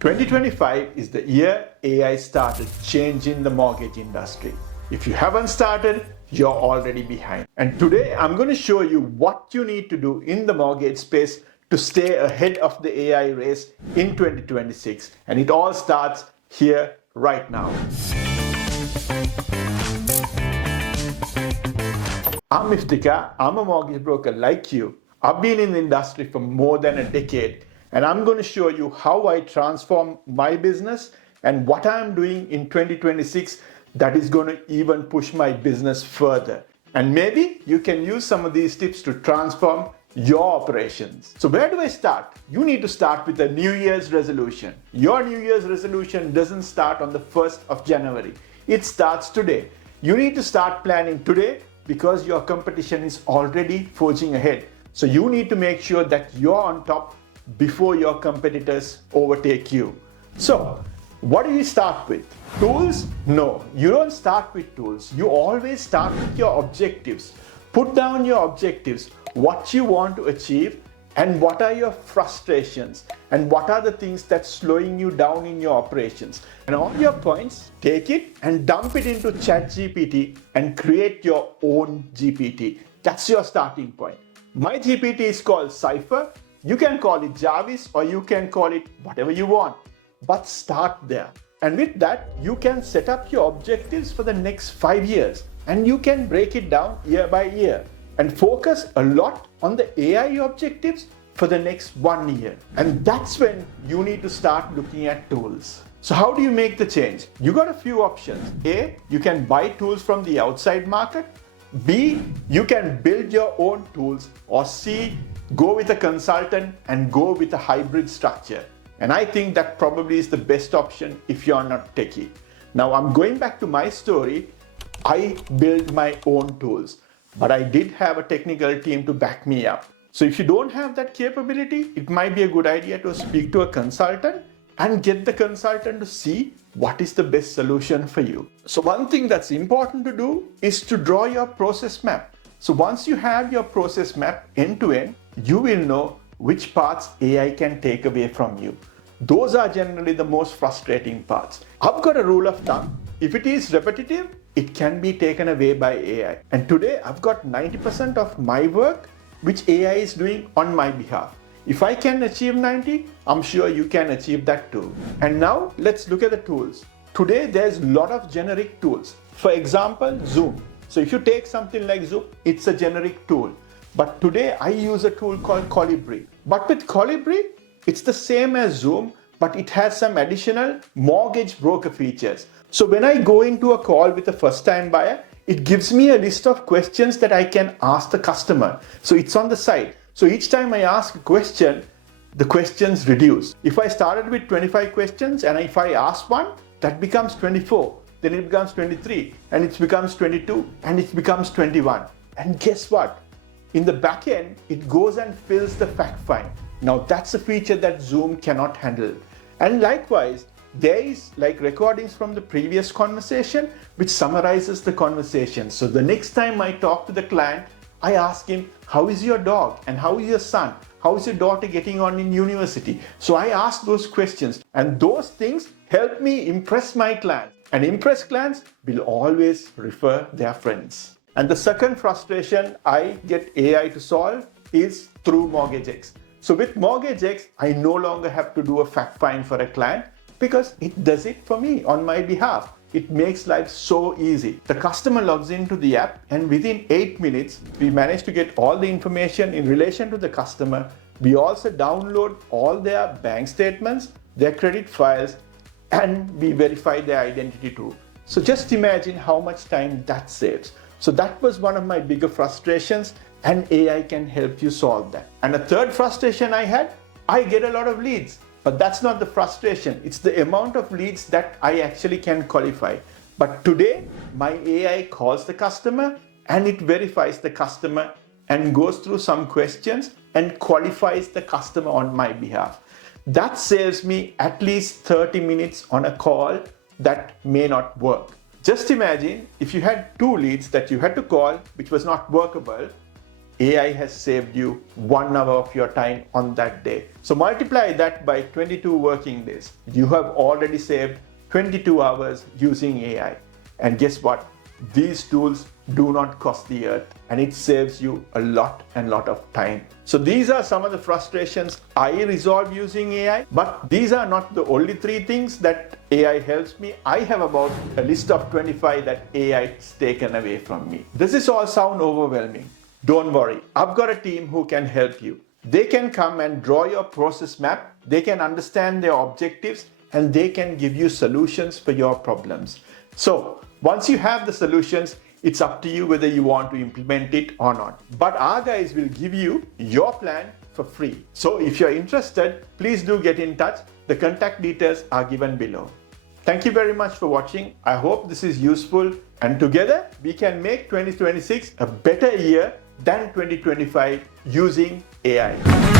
2025 is the year AI started changing the mortgage industry. If you haven't started, you're already behind. And today I'm going to show you what you need to do in the mortgage space to stay ahead of the AI race in 2026. And it all starts here right now. I'm Iftika. I'm a mortgage broker like you. I've been in the industry for more than a decade, and I'm going to show you how I transform my business and what I'm doing in 2026 that is going to even push my business further. And maybe you can use some of these tips to transform your operations. So where do I start? You need to start with a New Year's resolution. Your New Year's resolution doesn't start on the 1st of January. It starts today. You need to start planning today because your competition is already forging ahead. So you need to make sure that you're on top before your competitors overtake you. So what do you start with? Tools? No, you don't start with tools. You always start with your objectives. Put down your objectives, what you want to achieve, and what are your frustrations, and what are the things that's slowing you down in your operations. And all your points, take it and dump it into ChatGPT and create your own GPT. That's your starting point. My GPT is called Cypher. You can call it Jarvis or you can call it whatever you want, but start there. And with that, you can set up your objectives for the next 5 years, and you can break it down year by year and focus a lot on the AI objectives for the next 1 year. And that's when you need to start looking at tools. So how do you make the change? You got a few options. A, you can buy tools from the outside market. B, you can build your own tools. Or C, go with a consultant and go with a hybrid structure. And I think that probably is the best option if you're not techie. Now I'm going back to my story. I built my own tools, but I did have a technical team to back me up. So if you don't have that capability, it might be a good idea to speak to a consultant and get the consultant to see what is the best solution for you. So one thing that's important to do is to draw your process map. So once you have your process map end to end, you will know which parts AI can take away from you. Those are generally the most frustrating parts. I've got a rule of thumb. If it is repetitive, it can be taken away by AI. And today I've got 90% of my work which AI is doing on my behalf. If I can achieve 90, I'm sure you can achieve that too. And now let's look at the tools. Today there's a lot of generic tools. For example, Zoom. So if you take something like Zoom, it's a generic tool. But today I use a tool called Colibri. But with Colibri, it's the same as Zoom, but it has some additional mortgage broker features. So when I go into a call with a first-time buyer, it gives me a list of questions that I can ask the customer. So it's on the side. So each time I ask a question, the questions reduce. If I started with 25 questions and if I ask one, that becomes 24. Then it becomes 23 and it becomes 22 and it becomes 21. And guess what? In the back end, it goes and fills the fact find. Now that's a feature that Zoom cannot handle. And likewise, there is like recordings from the previous conversation which summarizes the conversation. So the next time I talk to the client, I ask him, how is your dog? And how is your son? How is your daughter getting on in university? So I ask those questions, and those things help me impress my clients. And impressed clients will always refer their friends. And the second frustration I get AI to solve is through MortgagX. So with MortgagX, I no longer have to do a fact find for a client because it does it for me on my behalf. It makes life so easy. The customer logs into the app and within 8 minutes, we manage to get all the information in relation to the customer. We also download all their bank statements, their credit files, and we verify their identity too. So just imagine how much time that saves. So that was one of my bigger frustrations, and AI can help you solve that. And a third frustration I had, I get a lot of leads. But that's not the frustration. It's the amount of leads that I actually can qualify. But today, my AI calls the customer and it verifies the customer and goes through some questions and qualifies the customer on my behalf. That saves me at least 30 minutes on a call that may not work. Just imagine if you had 2 leads that you had to call, which was not workable. AI has saved you 1 hour of your time on that day. So multiply that by 22 working days. You have already saved 22 hours using AI. And guess what? These tools do not cost the earth, and it saves you a lot of time. So these are some of the frustrations I resolve using AI, but these are not the only 3 things that AI helps me. I have about a list of 25 that AI has taken away from me. Does this all sound overwhelming? Don't worry, I've got a team who can help you. They can come and draw your process map, they can understand their objectives, and they can give you solutions for your problems. So once you have the solutions, it's up to you whether you want to implement it or not. But our guys will give you your plan for free. So if you're interested, please do get in touch. The contact details are given below. Thank you very much for watching. I hope this is useful, and together we can make 2026 a better year than 2025 using AI.